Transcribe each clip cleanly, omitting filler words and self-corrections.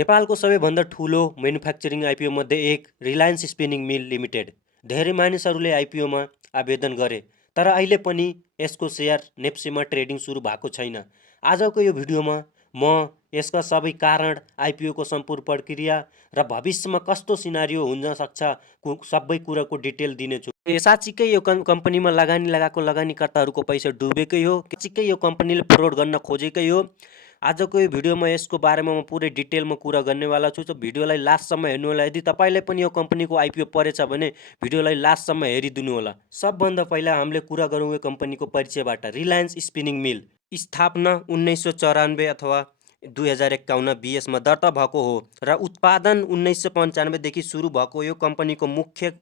नेपालको सबैभन्दा ठुलो म्यानुफ्याक्चरिङ आइपिओ मध्ये एक रिलायन्स स्पिनिङ मिल लिमिटेड। धेरै मानिसहरूले आइपिओमा आवेदन गरे, तर अहिले पनि यसको सेयर नेप्सेमा ट्रेडिङ सुरु भएको छैन। आजको यो भिडियोमा म यसका सबै कारण, आइपिओको सम्पूर्ण प्रक्रिया र भविष्यमा कस्तो सिनारियो हुन सक्छ सबै कुराको डिटेल दिनेछु। साँच्चीकै यो कम्पनीमा लगानी लगाएको लगानीकर्ताहरूको पैसा डुबेकै हो, साँच्चीकै यो कम्पनीले फ्रड गर्न खोजेकै हो? आजको यो भिडियोमा यसको बारेमा म पुरै डिटेलमा कुरा गर्नेवाला छु। त भिडियोलाई लास्टसम्म हेर्नु होला। यदि तपाईँलाई पनि यो कम्पनीको आइपिओ परेछ भने भिडियोलाई लास्टसम्म हेरिदिनु होला। सबभन्दा पहिला हामीले कुरा गरौँ यो कम्पनीको परिचयबाट। रिलायन्स स्पिनिङ मिल स्थापना 1994 अथवा 2051 बीएसमा दर्ता भएको हो र उत्पादन 1995 देखि सुरु भएको यो कम्पनीको मुख्य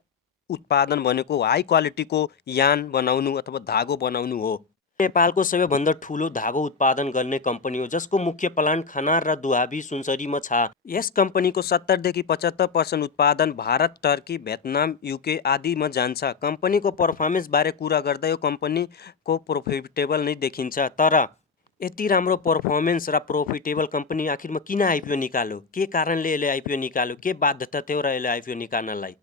उत्पादन भनेको हाई क्वालिटीको यान बनाउनु अथवा धागो बनाउनु हो। नेपालको सबैभन्दा ठुलो धागो उत्पादन गर्ने कम्पनी हो, जसको मुख्य प्लान्ट खनार र दुहाबी सुनसरीमा छ। यस कम्पनीको 70 देखि 75% उत्पादन भारत, टर्की, भियतनाम, युके आदिमा जान्छ। कम्पनीको पर्फर्मेन्स बारे कुरा गर्दा यो कम्पनीको प्रोफिटेबल नै देखिन्छ। तर यति राम्रो पर्फर्मेन्स र प्रोफिटेबल कम्पनी आखिरमा किन आइपिओ निकाल्यो? के कारणले यसले आइपिओ निकाल्यो? के बाध्यता थियो र यसले आइपिओ निकाल्नलाई?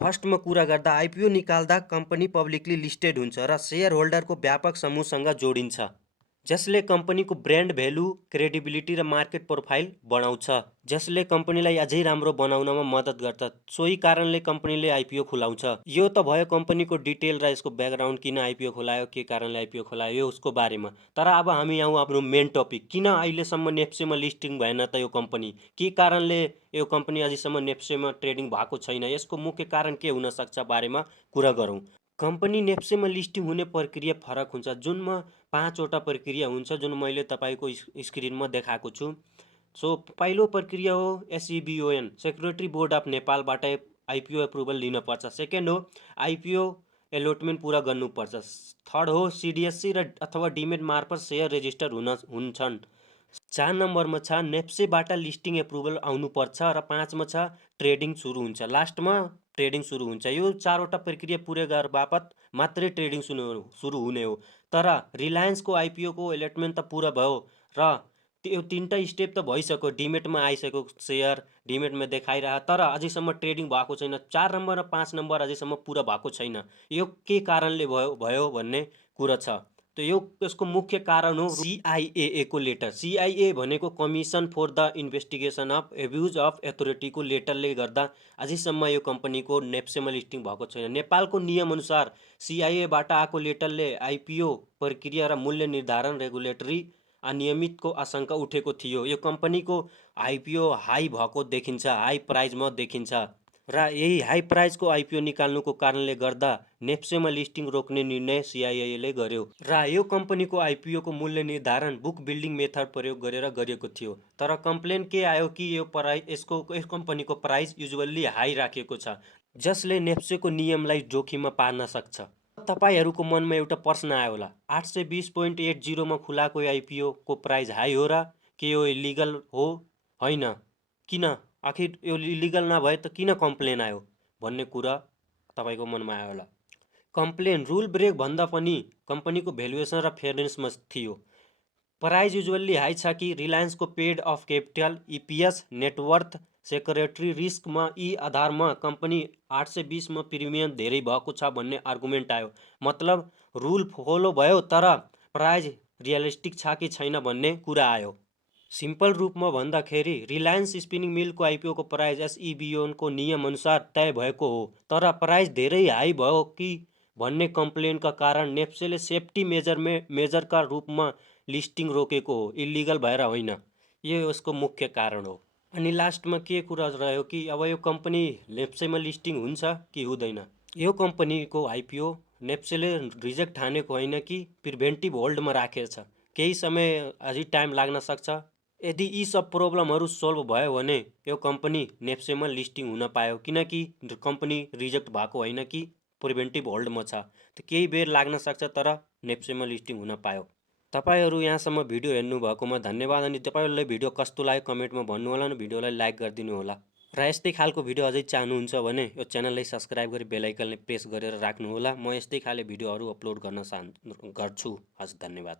फर्स्टमा कुरा गर्दा आइपिओ निकाल्दा कम्पनी पब्लिकली लिस्टेड हुन्छ र सेयर होल्डरको व्यापक समूहसँग जोडिन्छ, जसले कम्पनीको ब्रान्ड भ्यालु, क्रेडिबिलिटी र मार्केट प्रोफाइल बढाउँछ, जसले कम्पनीलाई अझै राम्रो बनाउनमा मद्दत गर्छ। सोही कारणले कम्पनीले आइपिओ खुलाउँछ। यो त भयो कम्पनीको डिटेल र यसको ब्याकग्राउन्ड, किन आइपिओ खुलायो, के कारणले आइपिओ खुलायो, यो उसको बारेमा। तर अब हामी आउँ आफ्नो मेन टपिक। किन अहिलेसम्म नेप्सेमा लिस्टिङ भएन त यो कम्पनी? के कारणले यो कम्पनी अझैसम्म नेप्सेमा ट्रेडिङ भएको छैन? यसको मुख्य कारण के हुन सक्छ बारेमा कुरा गरौँ। कम्पनी नेप्सेमा लिस्टिङ हुने प्रक्रिया फरक हुन्छ, जुनमा 5 वटा प्रक्रिया हुन्छ, जुन मैले तपाईँको स्क्रिनमा देखाएको छु। सो पहिलो प्रक्रिया हो एसइबिओएन, सेक्युरिटी बोर्ड अफ नेपालबाट आइपिओ एप्रुभल लिनुपर्छ। सेकेन्ड हो आइपिओ एलोटमेन्ट पुरा गर्नुपर्छ। थर्ड हो सिडिएससी र अथवा डिमेट मार्फत सेयर रेजिस्टर हुन्छन्। 4 नम्बरमा छ नेप्सेबाट लिस्टिङ एप्रुभल आउनुपर्छ र 5 मा छ ट्रेडिङ सुरु हुन्छ। लास्टमा ट्रेडिङ सुरु हुन्छ। यो 4 वटा प्रक्रिया पुरै गरे बापत मात्रै ट्रेडिङ सुरु हुने हो। तर रिलायन्सको आइपिओको एलोटमेन्ट त पुरा भयो र त्यो 3टा स्टेप त भइसक्यो। डिमेटमा आइसक्यो सेयर, डिमेटमा देखाइरह, तर अझैसम्म ट्रेडिङ भएको छैन। 4 नम्बर र 5 नम्बर अझैसम्म पुरा भएको छैन। यो के कारणले भयो भन्ने कुरा छ। त यो यसको मुख्य कारण हो सिआइए को लेटर। सिआइए भनेको commission for the investigation of abuse of अथोरिटीको लेटरले गर्दा अझैसम्म यो कम्पनीको नेप्सेमा लिस्टिङ भएको छैन। नेपालको नियमअनुसार सिआइएबाट आएको लेटरले आइपिओ प्रक्रिया र मूल्य निर्धारण रेगुलेटरी अनियमितको आशंका उठेको थियो। यो कम्पनीको आइपिओ हाई भएको देखिन्छ, हाई प्राइजमा देखिन्छ र यही हाई प्राइजको आइपिओ निकाल्नुको कारणले गर्दा नेप्सेमा लिस्टिङ रोक्ने निर्णय सिआइएले गर्यो र यो कम्पनीको आइपिओको मूल्य निर्धारण बुक बिल्डिङ मेथड प्रयोग गरेर गरिएको थियो। तर कम्प्लेन के आयो कि यस कम्पनीको प्राइस युजुअल्ली हाई राखेको छ, जसले नेप्सेको नियमलाई जोखिममा पार्न सक्छ। तपाईँहरूको मनमा एउटा प्रश्न आयो होला, 820.80 मा खुलाएको आइपिओ को प्राइस हाई हो र? के यो इलिगल हो? होइन। किन? आखिर यो इलिगल नभए त किन कम्प्लेन आयो भन्ने कुरा तपाईँको मनमा आयो होला। कम्प्लेन रुल ब्रेक भन्दा पनि कम्पनीको भ्यालुएसन र फेयरनेसमा थियो। प्राइस युजुअल्ली हाई छ कि रिलायन्सको paid of capital, EPS, net worth, security रिस्कमा यी आधारमा कम्पनी 820 मा प्रिमियम धेरै भएको छ भन्ने आर्गुमेन्ट आयो। मतलब रुल फलो भयो तर प्राइस रियलिस्टिक छ कि छैन भन्ने कुरा आयो। सिम्पल रूपमा भन्दाखेरि रिलायन्स स्पिनिङ मिलको आइपिओको प्राइस एसइबिओनको नियमअनुसार तय भएको हो, तर प्राइस धेरै हाई भयो कि भन्ने कम्प्लेनका कारण नेप्सेले सेफ्टी मेजरका रूपमा लिस्टिङ रोकेको हो, इलिगल भएर होइन। यो यसको मुख्य कारण हो। अनि लास्टमा के कुरा रह्यो कि अब यो कम्पनी नेप्सेमा लिस्टिङ हुन्छ कि हुँदैन? यो कम्पनीको आइपिओ नेप्सेले रिजेक्ट ठानेको होइन कि प्रिभेन्टिभ होल्डमा राखेको छ। केही समय अझै टाइम लाग्न सक्छ। यदि यी सब प्रब्लमहरू सोल्भ भयो भने यो कम्पनी नेप्सेमा लिस्टिङ हुन पायो, किनकि कम्पनी रिजेक्ट भएको होइन कि प्रिभेन्टिभ होल्डमा छ। त केही बेर लाग्न सक्छ, तर नेप्सेमा लिस्टिङ हुन पायो। तपाईहरू यहाँसम्म भिडियो हेर्नु भएकोमा धन्यवाद। अनि तपाईहरूलाई भिडियो कस्तो लाग्यो कमेन्टमा भन्नु होला, अनि भिडियोलाई लाइक गरिदिनु होला। र यस्तै खालको भिडियो अझै चाहनुहुन्छ भने यो च्यानललाई सब्सक्राइब गरी बेल आइकनले प्रेस गरेर राख्नु होला। म यस्तै खाले भिडियोहरू अपलोड गर्न गर्छु। हस्, धन्यवाद।